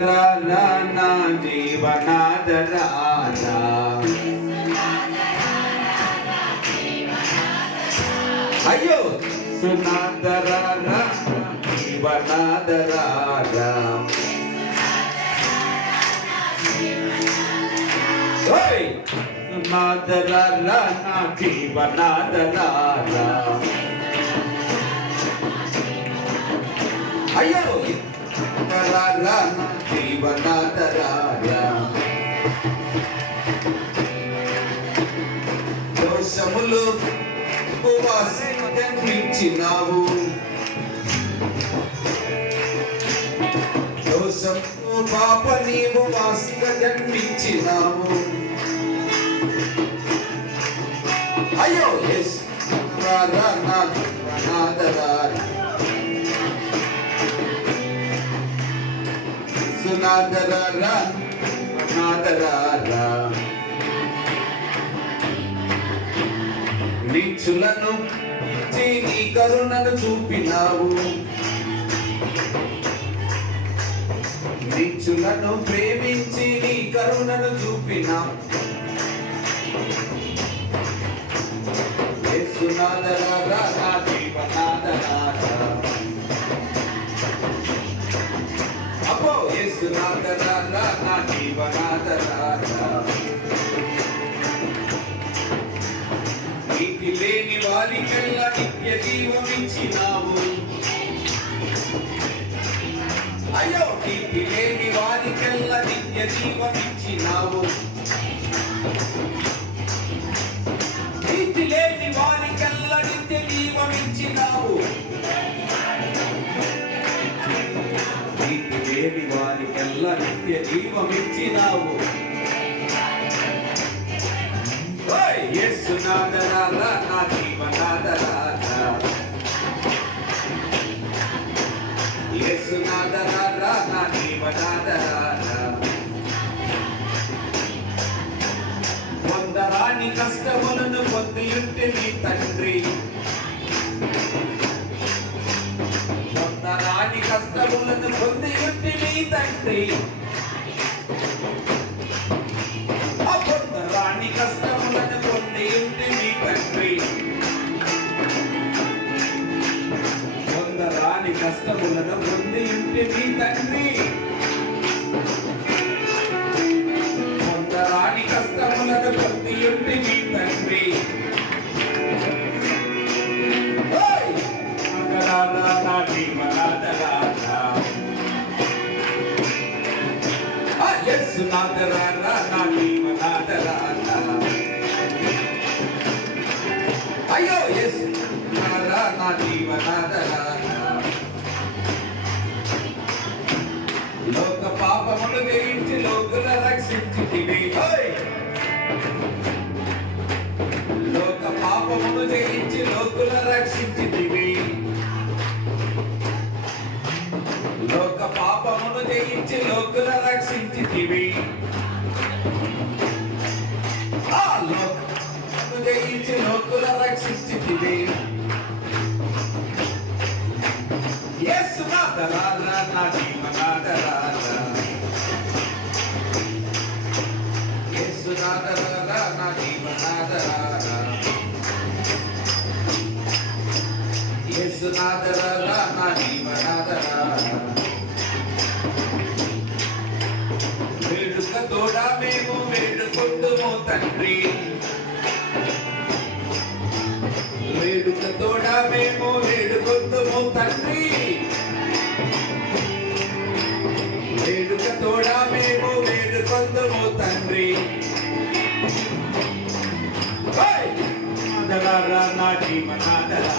నా జీవనాధారా అయ్యో సునాదరా జీవనాధారా సునాదరా నా జీవనాధారా అయ్యో నా జీవనాధారా దోషములు ఉపవాసము జన్మించినావు దోషము పాప నీవు వాసిగా జన్మించినావు అయ్యో ఎస్ నా జీవనాధారా సునాదరా నీచులను నీ కరుణను చూపినావు నీచులను ప్రేమించి నీ కరుణను చూపినావు సునాదరా జీవనాధారా అపో యేసునాథరా నా జీవనాధారా నీతి లేని వారికెల్లా నిత్య జీవమిచ్చినావు అయ్యో నీతి లేని వారికెల్లా నిత్య జీవమిచ్చినావు నీతి లేని వారికెల్లా నిత్య జీవమిచ్చినావు లేని వారికెల్లా నిత్య జీవమిచ్చినావు యేసునాథరా నా జీవనాధారా యేసునాథరా నా జీవనాధారా పొందరాని కష్టములను పొందియుంటే నీ తండ్రి పొందరాని కష్టములను పొందియుంటే నీ తండ్రి పొందరాని కష్టములను పొందియుంటే నీ తండ్రి పొందరాని కష్టములను పొందియుంటే నీ తండ్రి పొందరాని కష్టములను పొందియుంటే నీ తండ్రి నా జీవనాధారా యేసునాథరా నా జీవనాధారా అయ్యో యేసునాథరా నా జీవనాధారా లోక పాపములు జయించి లోకుల రక్షించితివి లోక పాపములు జయించి లోకుల రక్షించితివి లోక పాపమును జయించి లోకుల రక్షించితివి ఆ లోకమును జయించి లోకుల రక్షించితివి యేసునాథరా నా జీవనాధారా యేసునాథరా నా జీవనాధారా యేసునాథరా నా జీవనాధారా వేడుకతోడా మేము వేడుకొందుము తండ్రి వేడుకతోడా మేము వేడుకొందుము తండ్రి వేడుకతోడా మేము వేడుకొందుము తండ్రి నా జీవనాధారా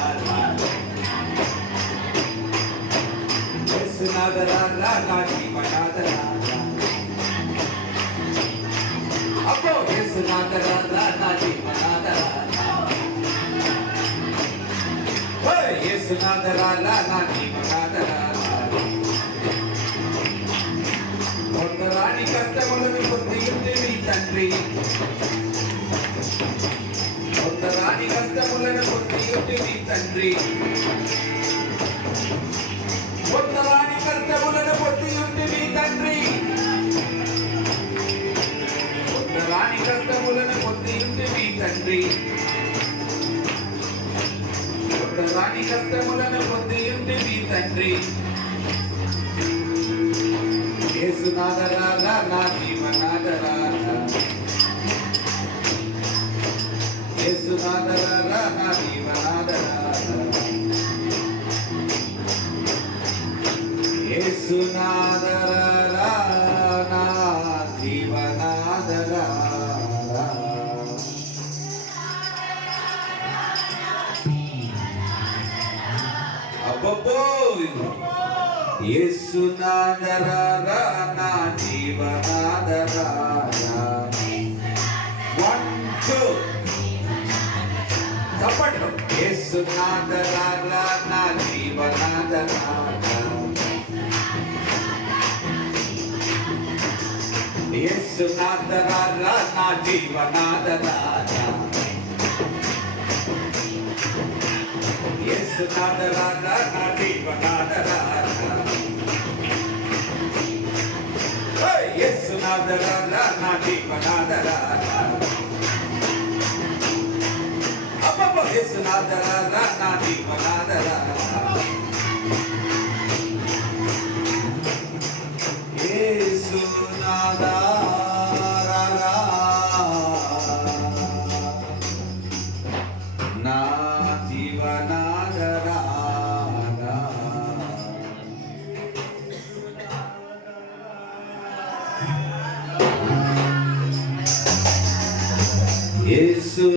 యేసునాథరా నా జీవనాధారా అబ్బో యేసునాథరా నా జీవనాధారా యేసునాథరా నా జీవనాధారా పొందరాని కష్టములను పొందియుంటే నీ తండ్రి పొందరాని కష్టములను పొందియుంటే నీ తండ్రి పొందరాని కష్టములను పొందియుంటే నీ తండ్రి తండ్రి రాని కష్టములను పొంది ఉంటే మీ తండ్రి యేసునాథరా నా జీవనాథరా యేసునాథరా నా జీవనాథరా యేసునాథరా నా జీవనాథరా అబ్బబ్బో యేసునాథరా నా జీవనాథరా 1 2 చప్పట్లు యేసునాథరా నా జీవనాథరా యేసునాథరా నా జీవనాథరా యేసునాథరా నా జీవనాథరా యేసునాథరా నా జీవనాథరా అబ్బబ్బ యేసునాథరా నా జీవనాథరా యేసునాథరా నా జీవనా